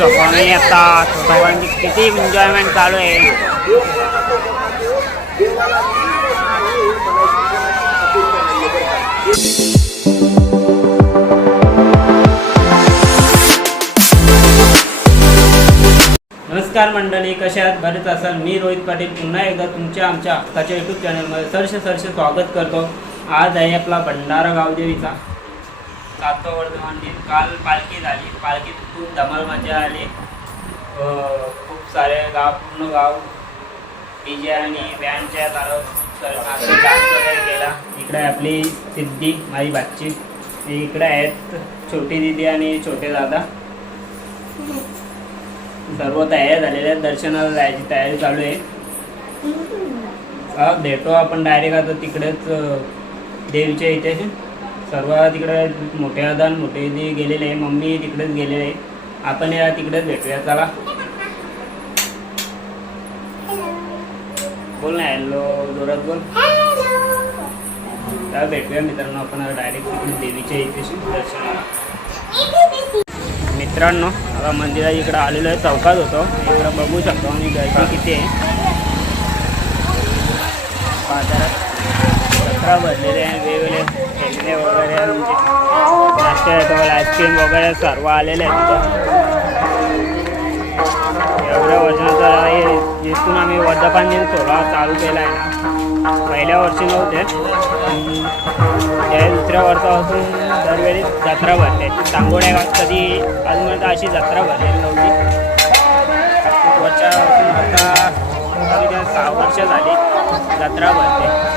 शकतो आणि आता छोटोबांची किती एन्जॉयमेंट चालू आहे. नमस्कार मंडळी कशा आहात? बरेच असाल. मी रोहित पाटील. पुन्हा एकदा तुमच्या आमच्या हक्काच्या यूट्यूब चॅनलमध्ये सरसे सरसे स्वागत करतो. आज आहे आपला भंडारा गावदेवीचा. सातवा वर्धमान दिन. काल पालखी झाली. पालखीत खूप धमाल मजा आली खूप सारे गाव पूर्ण गाव डी जे आणि बँडच्या तरफ वगैरे केला. इकडे आपली सिद्धी माझी बातची इकडे आहेत छोटी दिदी आणि छोटे दादा. सर्व तयार झालेल्या आहेत. दर्शनाला जायची तयारी चालू आहे. हा, भेटू आपण डायरेक्ट आता तिकडेच देवीच्या इथे. सर्व तिकडे मोठे आदान मोठे गेलेले आहे मम्मी तिकडेच गेलेले आहे. आपण या तिकडेच भेटूया चला. बोल ना हॅलो जोरात बोल. त्या भेटूया मित्रांनो आपण डायरेक्ट तिकडे देवीच्या इथे दर्शनाला. मित्रांनो आता मंदिरा इकडं आलेलो आहे चौकात होतो. इकडं बघू शकतो आणि गर्दी किती आहे. बाजारात जत्रा भरलेले आहे वगैरे वगैरे म्हणजे नाश्ता तुम्हाला आईस्क्रीम वगैरे सर्व आलेले आहे तिथं एवढ्या वर्षाचा हे जिथून आम्ही वर्धापान दिन सोहळा चालू केला आहे ना. पहिल्या वर्षी नव्हते. पण दुसऱ्या वर्षापासून दरवेळी जत्रा भरते. तांबोड्या गावात कधी अजून अशी जत्रा भरलेली नव्हती. वर्षापासून आता सहा वर्ष झाली जत्रा भरते.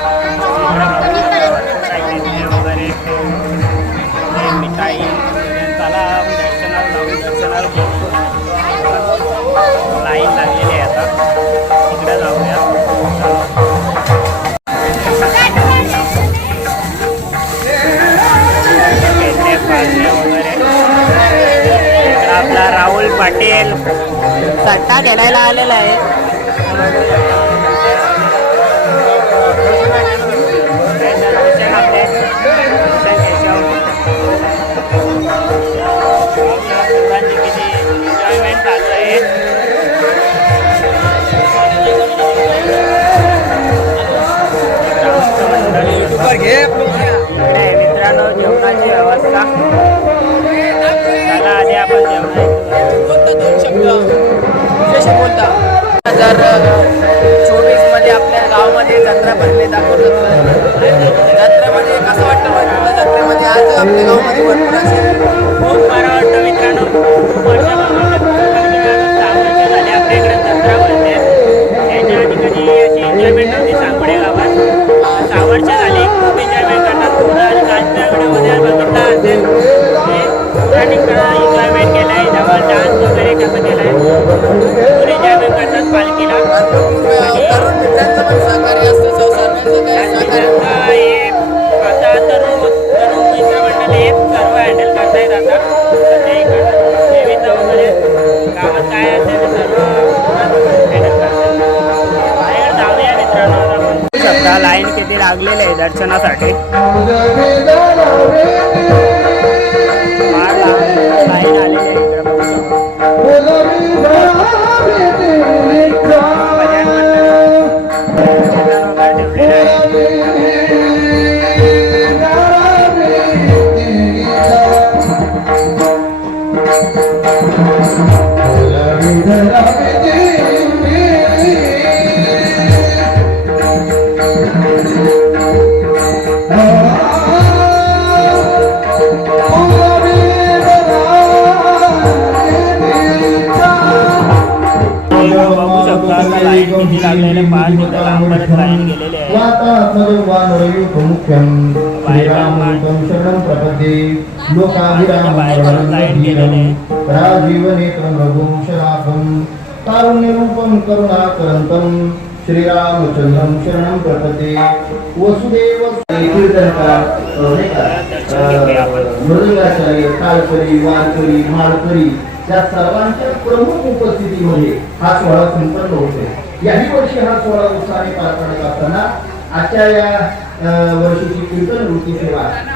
राहुल पाटील. सट्टा खेळायला आलेला आहे. दर्शनासाठी प्रपद्ये राजीवनेत्रं करुणाकरन्तं श्रीरामचंद्रं शरणं प्रपद्ये वसुदेव मृदंगाचार्य वारकरी माळकरी या सर्वांच्या प्रमुख उपस्थितीमध्ये हा सोहळा संपन्न होतो. याही वर्षी हा सोहळा उत्साहाने पार पाडत असताना आजच्या या वर्षीची कीर्तन वृत्ती सेवा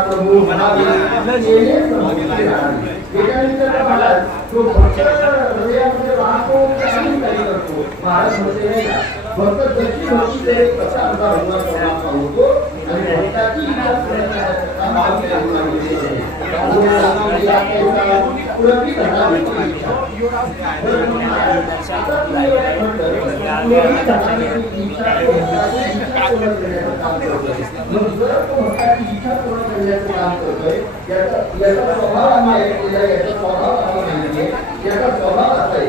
प्रभू त्याच्यानंतर मला तो भक्त हृदयामध्ये राहतो काही करतो महाराज म्हणते नाही का भक्त जशी भक्ती करेल तसा आमचा भगवान परमात्मा होतो आणि भक्ताची पुरवणी पूर्ण काम आता तुम्ही एवढं इच्छा, पूर्ण करण्याचं काम करतोय. मग जर तो इच्छा पूर्ण करण्याचं काम करतोय याचा याचा स्वभाव आम्ही ऐकलेला याचा स्वभाव माहिती आहे याचा स्वभाव असा आहे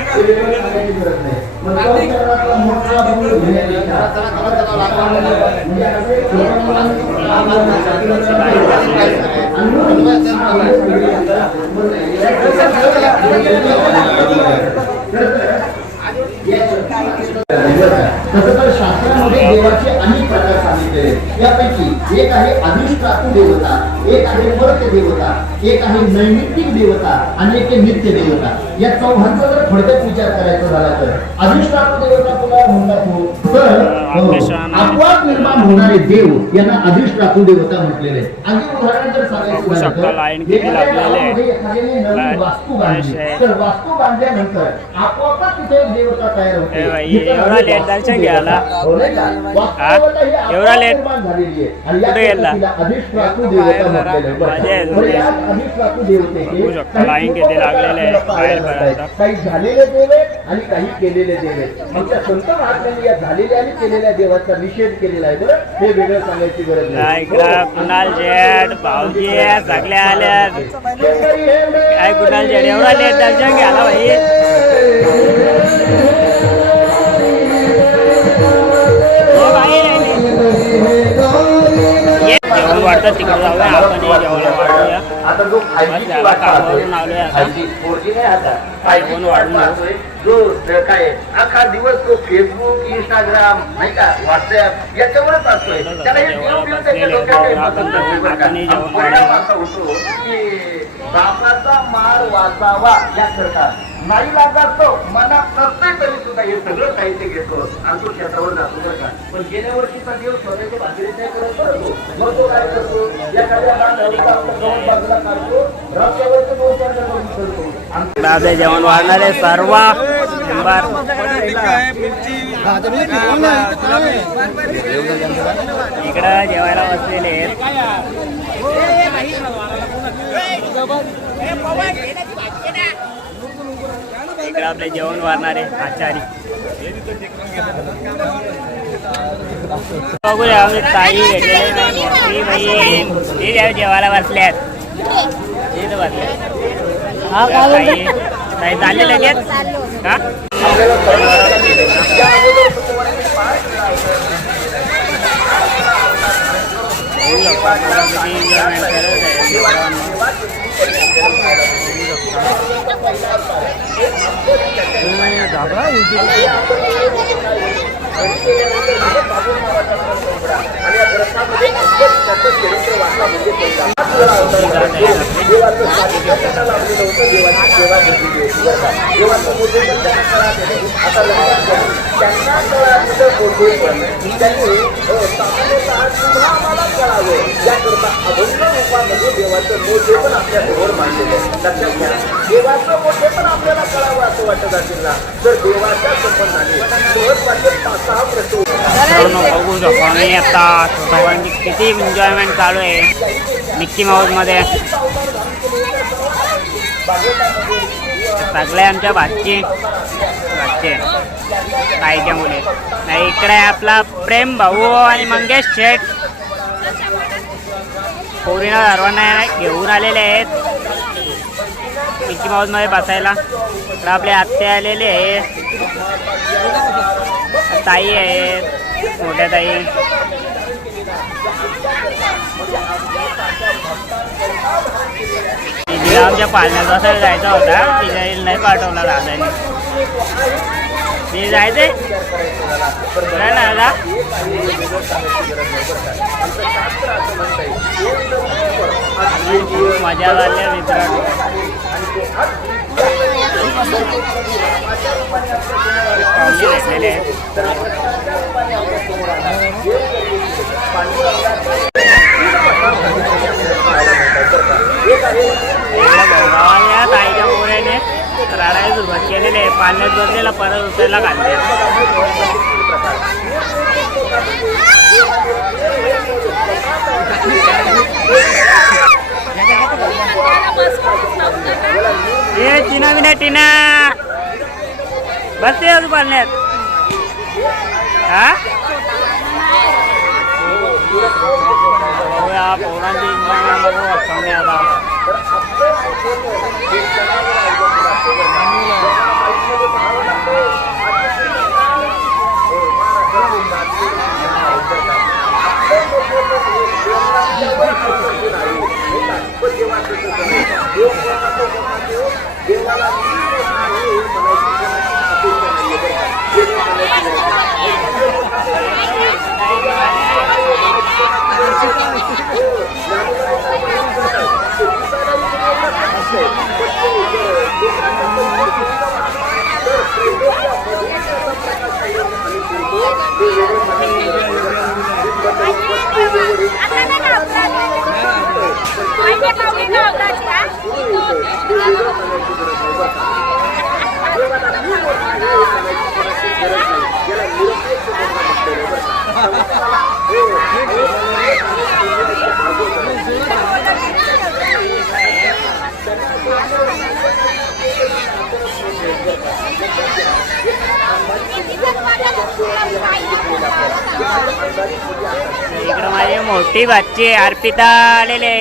तसं तर शास्त्रामध्ये देवाचे अनेक प्रकार सांगितले आहेत. यापैकी एक आहे अधिष्ठातू देवता एक आहे वर्त देवता एक आहे नैमित्तिक देवता आणि एक आहे नित्य देवता या चौघांचा जर थोडक्यात विचार करायचा झाला तर अधिष्ठातू देवता तुला म्हणतात हो तर हो, आपोआप निर्माण होणारे देव यांना अधिष्ठातू देवता म्हटलेले आहे. आणखी उदाहरण जर सांगायचं झालं तर, एखाद्याने नवीन वास्तू बांधली तर वास्तू बांधल्यानंतर आपोआपच तिथे देवता तयार होते एवढा लेट वास्तू दर्शन देवता. घ्यायला? हो हा? देवता ही झालेली आहे आणि अधिष्ठातू देवता म्हटलेलं आहे. अधिष्ठातू उपप्रकार लागलेले आहे काही झालेले देव आहेत आणि काही केलेले देव आहेत. आमच्या संत महात्म्यांनी या झालेल्या आणि केलेल्या देवाचा निषेध केलेला आहे बरं. हे वेगळं सांगायची गरज नाही. इकडं कुणाल जेठ भाऊजी सगळ्या आल्या काय कुणाल जेठ एवढा लेट दर्शन घ्यायला भाई हो भाई जेवण वाटतं तिकडे जाऊया आपण जेवण वाढूया. आता जो बस 5G ची झाला, वाट कामावरून आलोय आता. 5G, 4G नाही आता. 5G ची जेवण वाढून. जो काय अख्खा दिवस तो फेसबुक इंस्टाग्राम नाही का व्हॉट्सअप याच्यावरच असतोय. त्याला हे जेवायला देव बिव त्याच्या डोक्यात होतो की? बापाचा मार वाचावा याकरता नाही लागत तो. मनात नसते तरी सुद्धा हे सगळं साहित्य घेतो. तो क्षेत्रावर जातो बरं का. पण गेल्या वर्षीचा देव स्वतःच्या भाकरीत नाही करत बरं तो. मग तो काय करतो? एखाद्या गवत बाजूला काढतो. रस्त्यावरचं दोन चार जण करतो आणि दादा जेवण वाढणार आहे सर्व. इकडं जेवायला बसलेले आहेत. इकडं आपले जेवण वाढणार आहे आचारी. बघूया ताई मोठी बहीण जेव- जेवायला बसल्यात इथं बसल्यात ताई चालले लगेच? का करत आहे मित्रांनो. आणि या देवाचं त्यांना लाभलेलं होतं देवाचं आता त्यांनी सामान्यतः आम्हाला कळावं याकरता अभंग रूपामध्ये देवाचं मोठेपण आपल्यासमोर मांडलेलं आहे लक्षात घ्या देवाचं मोठे पण आपल्याला कळावं असं वाटत असेल ना? तर देवाच्या संबंधाने महत्त्वाचे पाच सहा प्रश्न बघू शकतो आम्ही आता छोटावांची किती एन्जॉयमेंट चालू आहे. मिक्की माऊसमध्ये सगळे आमच्या भाची. भाचे. ताईच्या मुले नाही इकडे आपला प्रेम भाऊ आणि मंगेश शेठ. पोरीनं सर्वांना घेऊन आलेले आहेत. मिक्की माऊसमध्ये बसायला. तर आपले आत्ते आलेले आहे ताई आहेत. मोठ्या ताई. तिला आमच्या पाळण्याचा असं जायचा होता. तिला नाही पाठवला दादाने. ते जायचंय काय ना दादा. खूप मजा झाली मित्रांनो. पाहुणे भेटलेले आहेत गावाला ताईच्या पोऱ्याने राडायला सुरुवात केलेली आहे. पाण्यात बसलेला परत उतरायला घालते. ए टिना बिना टिना बसते अजून पाण्यात हा बघूया पोरांची enjoyment बघू वाटतं आता इकडं माझी मोठी बाच्ची अर्पिता आलेले.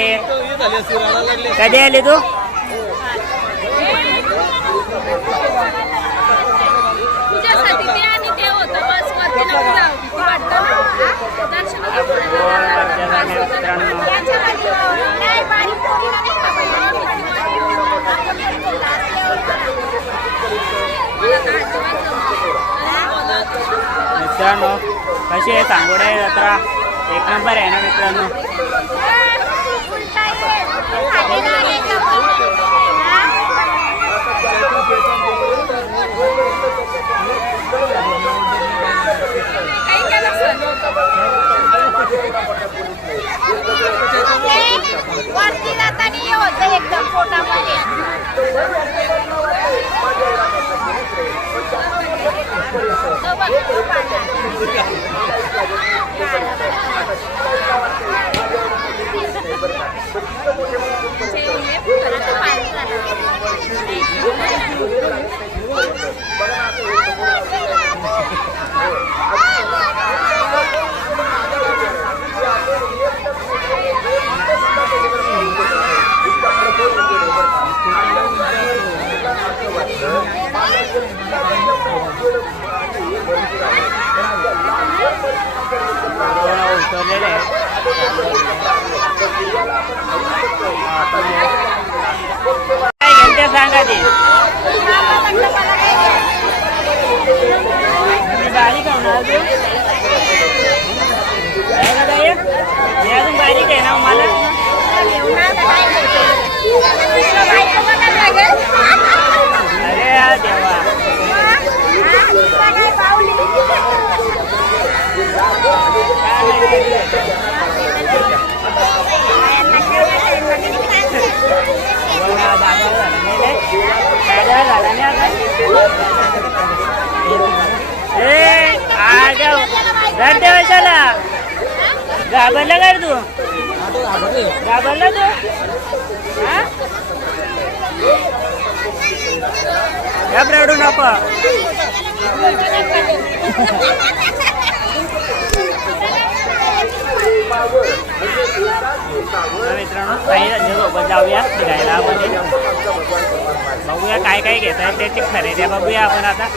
कधी आली तू. मित्रांनो कशी आहे सांगोडा जत्रा एक नंबर आहे ना मित्रांनो. वरती जाताना हे होतं एकदम पोटामध्ये तो बघ, तो भरलेले आहेत सांगा ते. बारीक होणार मी अजून? बारीक आहे ना मला? अरे देवा. घाबरला काय तू घाबरला तू? घाबरडू नको तर मित्रांनो काही सोबत जाऊया फिरायला आपण. बघूया काय काय घेत आहे त्याची खरेदी बघूया आपण आता.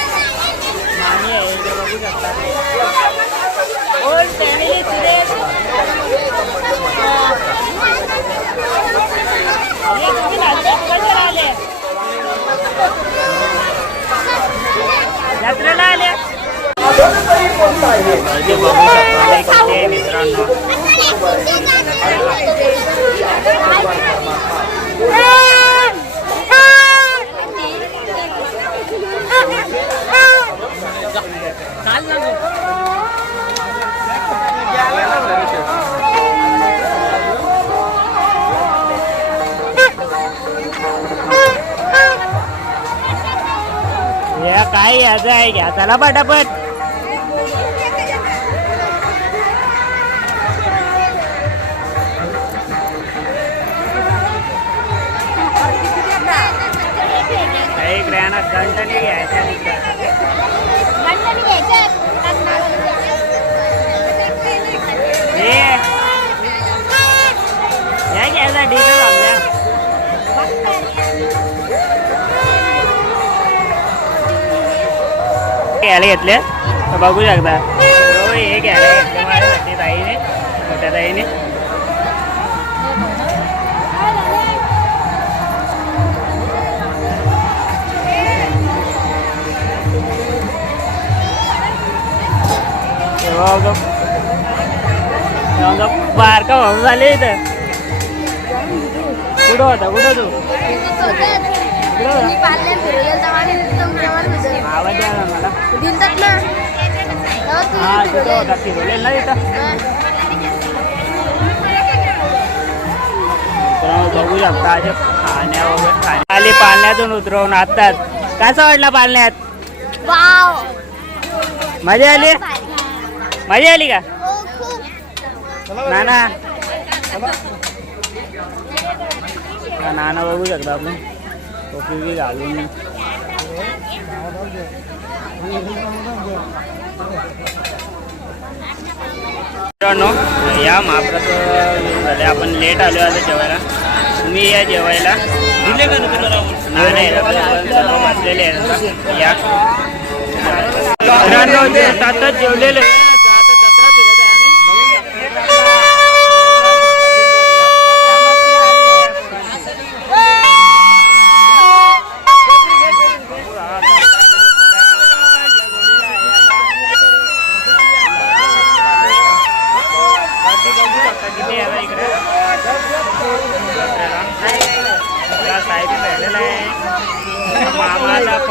नाणी आहे इथे बघू शकता All family today. हे तुम्ही नाश्ता कशाला आले? यात्रेला आले इथे बघू शकतो लई किती आहे मित्रांनो हे काय याचं आहे? घ्या चला पटापट. काही ग्रहणात गंटणी घ्यायच्या तिथं. हे या घ्यायचा डिझेल आपल्या घ्यायला घेतले तर बघू शकता हो, हे घ्यायला घेतले माझ्यासाठी ताईने मोठ्या ताईने बारका भाऊ झाले इथं. कुठं होता? कुठं तू? आवाज आला मला. हा तिथं होता फिरवलेल ना मित्रांनो बघू शकता असे खाण्या वगैरे आली पाळण्यातून उतरवून आताच कसं वाटलं पाळण्यात वाव. मजा आली? मजा आली का? नाना. नाना बघू शकता आपण. टोपी बी घालून. मित्रांनो या महाप्रसाद झाले. आपण लेट आलो आता जेवायला. तुम्ही या जेवायला. नाही बसलेले आहेत. या. मित्रांनो ते आताच जेवलेले.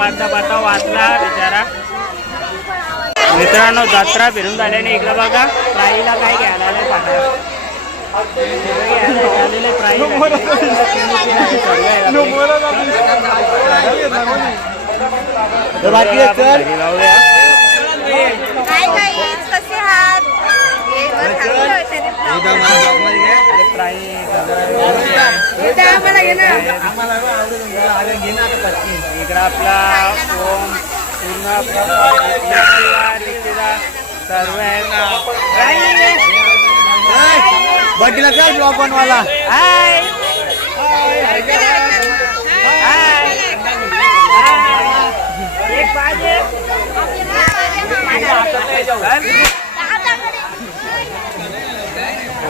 पाचा पाचा वाचला बिचारा. मित्रांनो जत्रा फिरून झाल्याने इकडे बघा प्राईला काय घ्यायला आले पाठा काय काय कसे आहात हे बरं चांगलं होतं रे. इकडं आपला ओम पूर्ण सर्व आहे बड्डीला काय ब्लॉग बनवाला हाय एक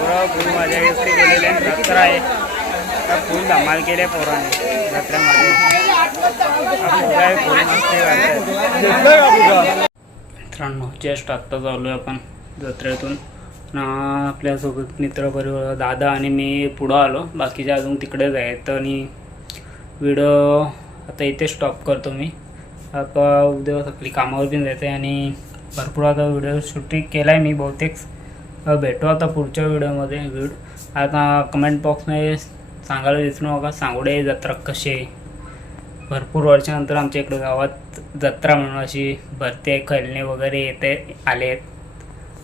पाहिजे फुल माझ्या व्यक्ती गेलेले जत्रा आहे. आता फुल धमाल केले पोराने जत्रेमध्ये. मित्रांनो जस्ट आत्ता चालू आहे आपण जत्रेतून. आपल्यासोबत मित्रपरिवार दादा आणि मी पुढं आलो. बाकीचे अजून तिकडेच आहेत आणि व्हिडिओ आता इथे स्टॉप करतो मी. आता उद्या सकाळी कामावर पण जायचं आहे आणि भरपूर आता व्हिडिओ शूटिंग केला आहे मी बहुतेक. भेटू आता पुढच्या व्हिडिओमध्ये. व्हिड आता कमेंट बॉक्समध्ये सांगायला विसरू नका. सांगोडे जत्रा कशी आहे? भरपूर वर्षानंतर आमच्या इकडे गावात जत्रा म्हणून अशी भरते खेळणे वगैरे येते आले आहेत.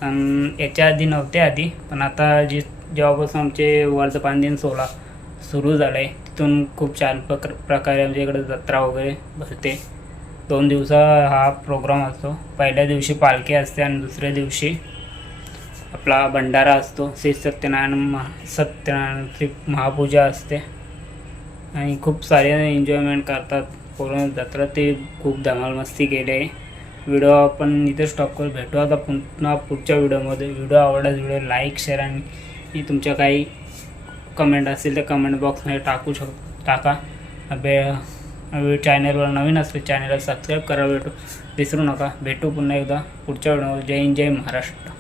आणि याच्या आधी नव्हते आधी पण आता जी जेव्हापासून आमचे वर्धपान दिन सोहळा सुरू झाला आहे तिथून खूप छान प्रक प्रकारे आमच्या इकडे जत्रा वगैरे भरते. दोन दिवसा हा प्रोग्राम असतो. पहिल्या दिवशी पालखी असते आणि दुसऱ्या दिवशी आपला भंडारा असतो. श्री सत्यनारायण महा सत्यनारायणची महापूजा असते. आणि खूप सारे एन्जॉयमेंट करतात. पूर्ण जत्रा ते खूप धमाल मस्ती केली आहे. व्हिडिओ आपण इथे स्टॉप करू. भेटू आता पुन्हा पुढच्या व्हिडिओमध्ये. व्हिडिओ आवडल्यास व्हिडिओ लाईक शेअर आणि तुमच्या काही कमेंट असतील तर कमेंट बॉक्समध्ये टाकू शक टाका. बे चॅनलवर नवीन असले चॅनलला सबस्क्राईब करा भेटू. विसरू नका. भेटू पुन्हा एकदा पुढच्या व्हिडिओमध्ये. जय हिंद जय महाराष्ट्र.